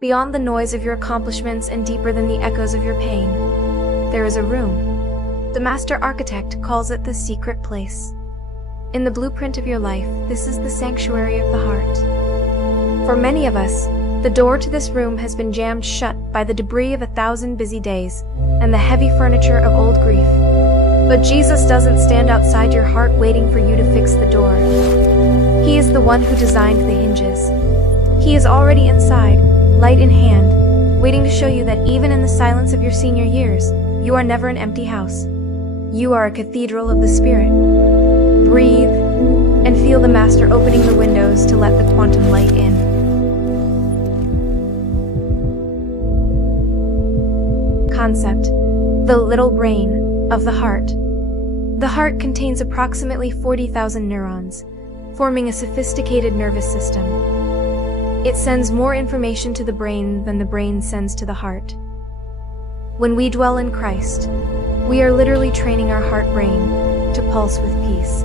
Beyond the noise of your accomplishments and deeper than the echoes of your pain, there is a room. The master architect calls it the secret place. In the blueprint of your life, this is the sanctuary of the heart. For many of us, the door to this room has been jammed shut by the debris of 1,000 busy days and the heavy furniture of old grief. But Jesus doesn't stand outside your heart waiting for you to fix the door. He is the one who designed the hinges. He is already inside, light in hand, waiting to show you that even in the silence of your senior years, you are never an empty house. You are a cathedral of the Spirit. Breathe and feel the Master opening the windows to let the quantum light in. Concept: the little brain of the heart. The heart contains approximately 40,000 neurons, forming a sophisticated nervous system. It sends more information to the brain than the brain sends to the heart. When we dwell in Christ, we are literally training our heart-brain to pulse with peace.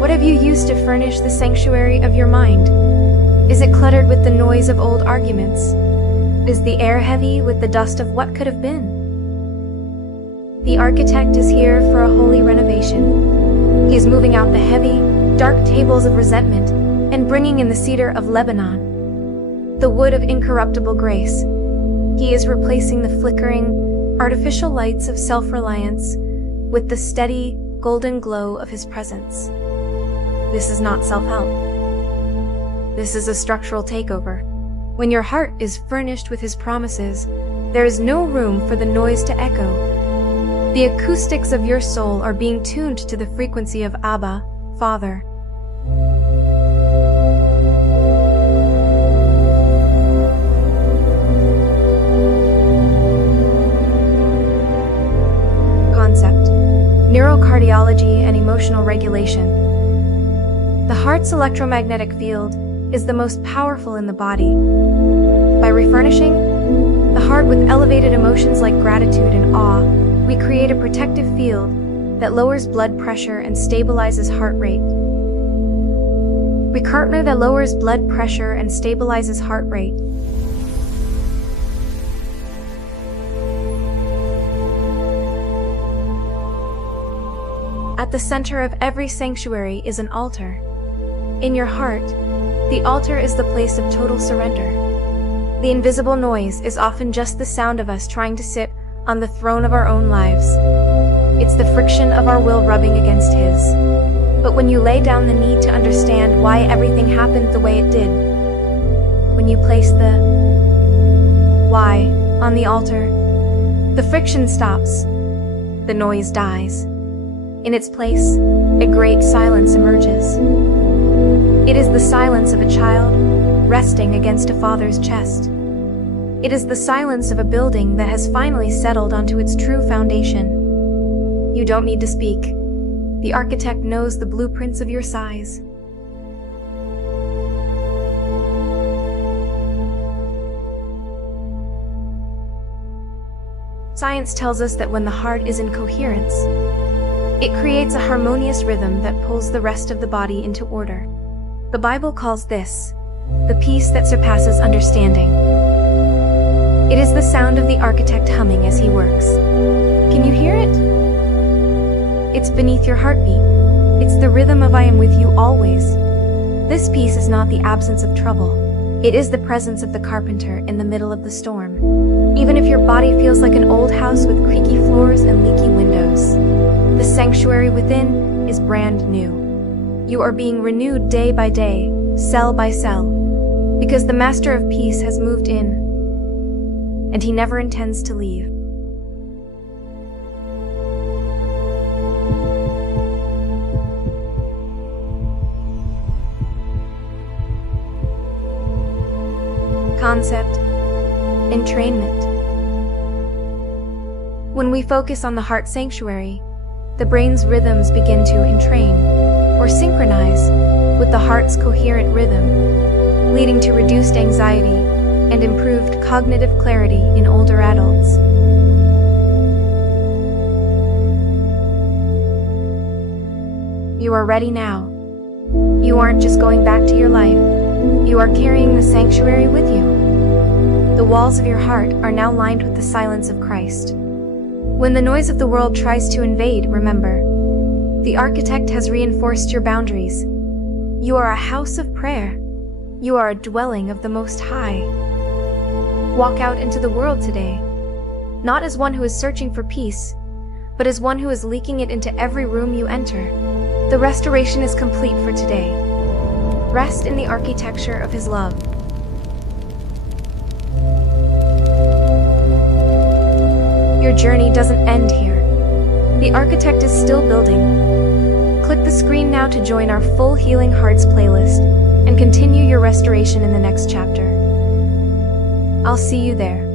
What have you used to furnish the sanctuary of your mind? Is it cluttered with the noise of old arguments? Is the air heavy with the dust of what could have been? The architect is here for a holy renovation. He is moving out the heavy, dark tables of resentment and bringing in the cedar of Lebanon, the wood of incorruptible grace. He is replacing the flickering, artificial lights of self-reliance with the steady, golden glow of his presence. This is not self-help. This is a structural takeover. When your heart is furnished with his promises, there is no room for the noise to echo. The acoustics of your soul are being tuned to the frequency of Abba, Father. Concept: neurocardiology and emotional regulation. The heart's electromagnetic field is the most powerful in the body. By refurnishing the heart with elevated emotions like gratitude and awe, we create a protective field that lowers blood pressure and stabilizes heart rate. We partner that lowers blood pressure and stabilizes heart rate. At the center of every sanctuary is an altar. In your heart, the altar is the place of total surrender. The invisible noise is often just the sound of us trying to sit on the throne of our own lives. It's the friction of our will rubbing against his. But when you lay down the need to understand why everything happened the way it did, when you place the why on the altar, the friction stops, the noise dies. In its place, a great silence emerges. It is the silence of a child resting against a father's chest. It is the silence of a building that has finally settled onto its true foundation. You don't need to speak. The architect knows the blueprints of your size. Science tells us that when the heart is in coherence, it creates a harmonious rhythm that pulls the rest of the body into order. The Bible calls this the peace that surpasses understanding. It is the sound of the architect humming as he works. Can you hear it? It's beneath your heartbeat. It's the rhythm of I am with you always. This peace is not the absence of trouble. It is the presence of the carpenter in the middle of the storm. Even if your body feels like an old house with creaky floors and leaky windows, the sanctuary within is brand new. You are being renewed day by day, cell by cell, because the Master of Peace has moved in, and he never intends to leave. Concept: entrainment. When we focus on the heart sanctuary, the brain's rhythms begin to entrain, or synchronize, with the heart's coherent rhythm, leading to reduced anxiety and improved cognitive clarity in older adults. you are ready now. You aren't just going back to your life. You are carrying the sanctuary with you. The walls of your heart are now lined with the silence of Christ. When the noise of the world tries to invade, remember, the architect has reinforced your boundaries. You are a house of prayer. You are a dwelling of the Most High. Walk out into the world today, not as one who is searching for peace, but as one who is leaking it into every room you enter. The restoration is complete for today. Rest in the architecture of His love. Your journey doesn't end here. The architect is still building. Click the screen now to join our full Healing Hearts playlist and continue your restoration in the next chapter. I'll see you there.